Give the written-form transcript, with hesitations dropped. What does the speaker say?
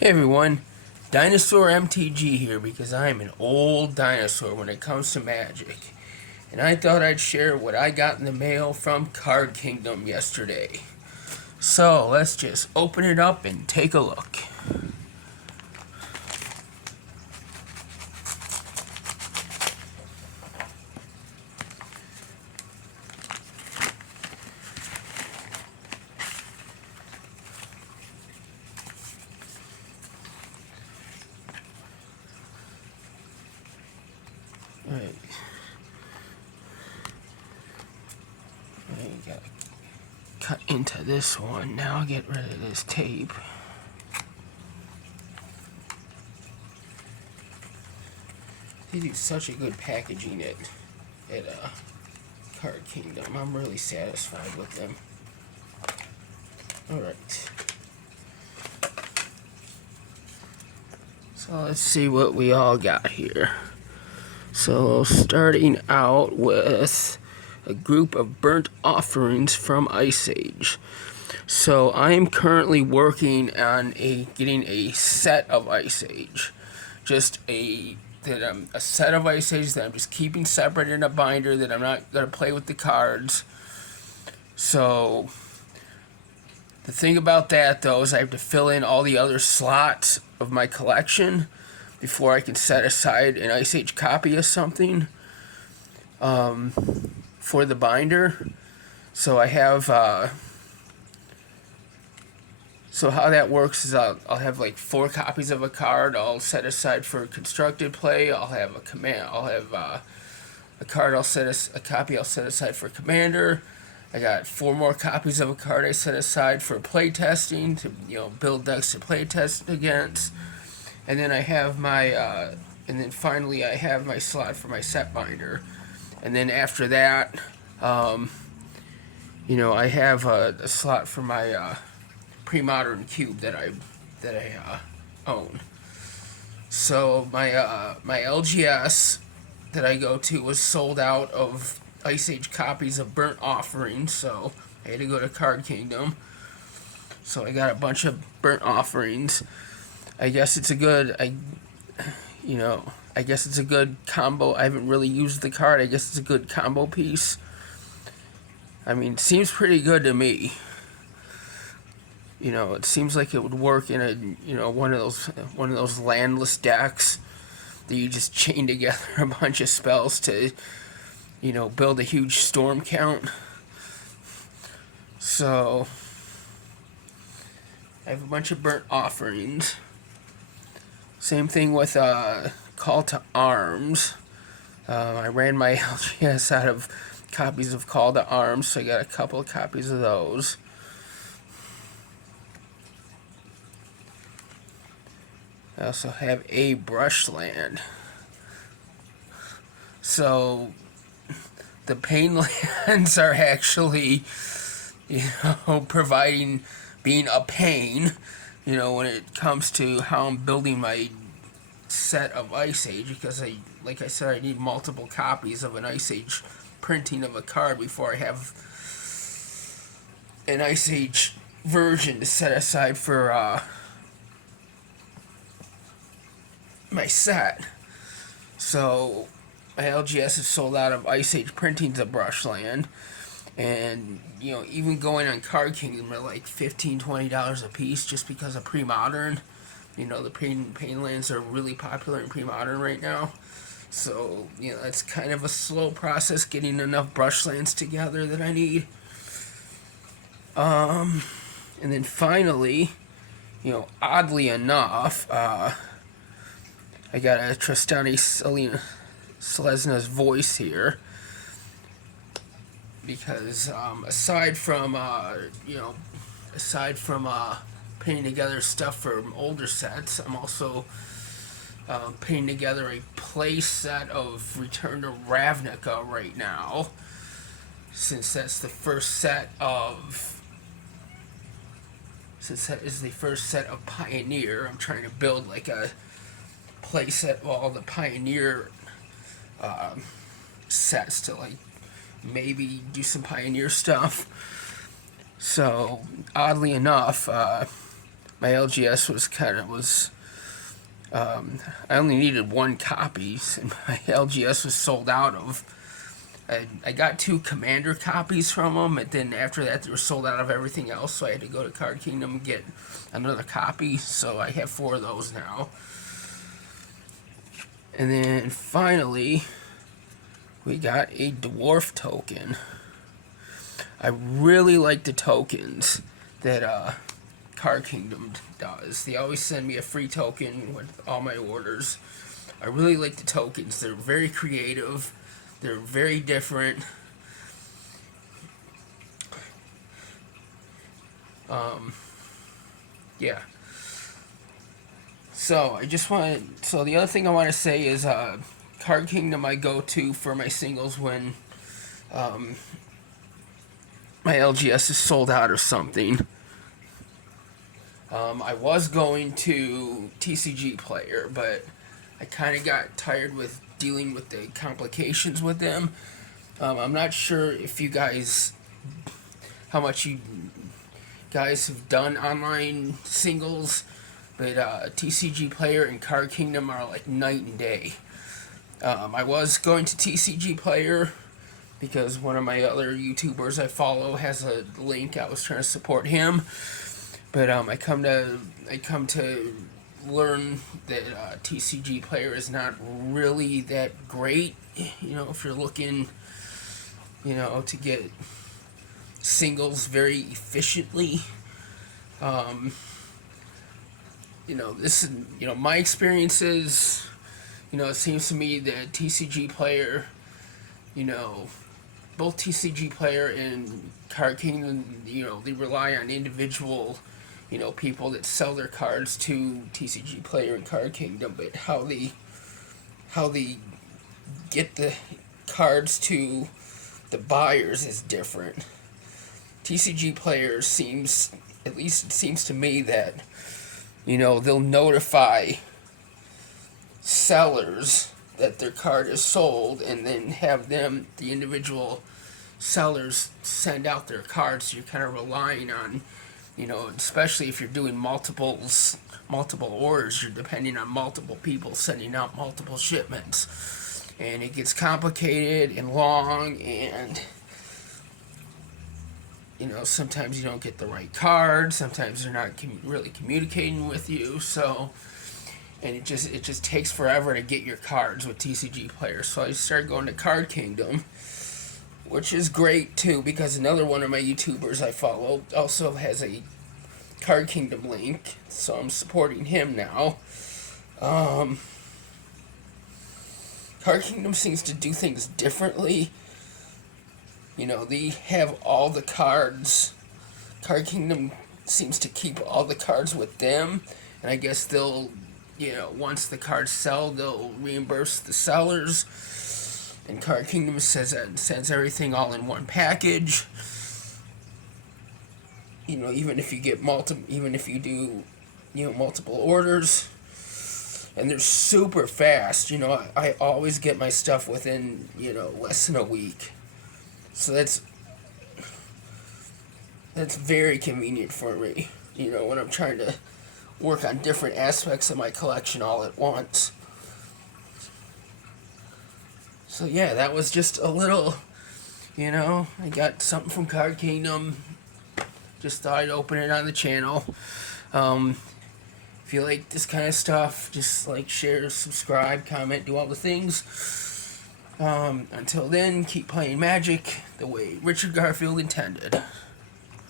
Hey everyone, Dinosaur MTG here because I'm an old dinosaur when it comes to Magic. And I thought I'd share what I got in the mail from Card Kingdom yesterday. So let's just open it up and take a look. Alright. I gotta cut into this one. Now I'll get rid of this tape. They do such a good packaging at Card Kingdom. I'm really satisfied with them. Alright. So let's see what we all got here. So starting out with a group of burnt offerings from Ice Age. So I am currently working on getting a set of Ice Age. Just a set of Ice Age that I'm just keeping separate in a binder, that I'm not going to play with the cards. So the thing about that though is I have to fill in all the other slots of my collection before I can set aside an Ice Age copy of something for the binder. So I have so how that works is I'll have like 4 copies of a card I'll set aside for constructed play. I'll have a card a copy I'll set aside for commander. I got 4 more copies of a card I set aside for play testing, to build decks to play test against. And then I have my and then finally I have my slot for my set binder. And then after that, I have a slot for my pre-modern cube that I own. So my LGS that I go to was sold out of Ice Age copies of Burnt Offerings, so I had to go to Card Kingdom. So I got a bunch of Burnt Offerings. I guess it's a good combo. I haven't really used the card. I guess it's a good combo piece. I mean, it seems pretty good to me. It seems like it would work in a one of those landless decks that you just chain together a bunch of spells to build a huge storm count. So I have a bunch of Burnt Offerings. Same thing with Call to Arms. I ran my LGS out of copies of Call to Arms, so I got a couple of copies of those. I also have a Brushland. So the pain lands are actually, being a pain, when it comes to how I'm building my set of Ice Age, because like I said, I need multiple copies of an Ice Age printing of a card before I have an Ice Age version to set aside for my set. So my LGS is sold out of Ice Age printings of Brushland, and even going on Card Kingdom are like $15-$20 a piece just because of pre-modern. The pain lands are really popular in pre-modern right now, so it's kind of a slow process getting enough Brushlands together that I need. And then finally, oddly enough, I got a Tristani Selesna's Voice here, because aside from putting together stuff from older sets, I'm also putting together a play set of Return to Ravnica right now, since that's the first set of Pioneer. I'm trying to build like a play set of all the Pioneer sets to like maybe do some Pioneer stuff. So oddly enough, my LGS I only needed one copy, and my LGS was sold out of. I got 2 Commander copies from them, and then after that they were sold out of everything else, so I had to go to Card Kingdom and get another copy, so I have 4 of those now. And then finally, we got a Dwarf token. I really like the tokens that Card Kingdom does. They always send me a free token with all my orders. I really like the tokens. They're very creative. They're very different. Yeah. So the other thing I want to say is Card Kingdom I go to for my singles when my LGS is sold out or something. I was going to TCG Player, but I kind of got tired with dealing with the complications with them. I'm not sure if you guys, how much you guys have done online singles, but TCG Player and Card Kingdom are like night and day. I was going to TCG Player because one of my other YouTubers I follow has a link. I was trying to support him, but I come to learn that TCG Player is not really that great. You know, if you're looking, you know, to get singles very efficiently. You know, my experiences, you know, it seems to me that TCG Player, you know, both TCG Player and Card Kingdom, you know, they rely on individual, you know, people that sell their cards to TCG Player and Card Kingdom, but how they get the cards to the buyers is different. TCG Player seems, at least it seems to me, that, you know, they'll notify sellers that their card is sold and then have them, the individual sellers, send out their cards. So you're kind of relying on, you know, especially if you're doing multiple orders, you're depending on multiple people sending out multiple shipments. And it gets complicated and long, and, you know, sometimes you don't get the right card, sometimes they're not really communicating with you, so, and it just takes forever to get your cards with TCG Player. So I started going to Card Kingdom, which is great too, because another one of my YouTubers I follow also has a Card Kingdom link, so I'm supporting him now. Card Kingdom seems to do things differently. You know, they have all the cards. Card Kingdom seems to keep all the cards with them, and I guess they'll, you know, once the cards sell, they'll reimburse the sellers. And Card Kingdom sends everything all in one package. You know, even if you do, you know, multiple orders, and they're super fast. You know, I always get my stuff within, you know, less than a week. So that's very convenient for me, you know, when I'm trying to work on different aspects of my collection all at once. So yeah, that was just a little, you know, I got something from Card Kingdom. Just thought I'd open it on the channel. If you like this kind of stuff, just like, share, subscribe, comment, do all the things. Until then, keep playing Magic the way Richard Garfield intended.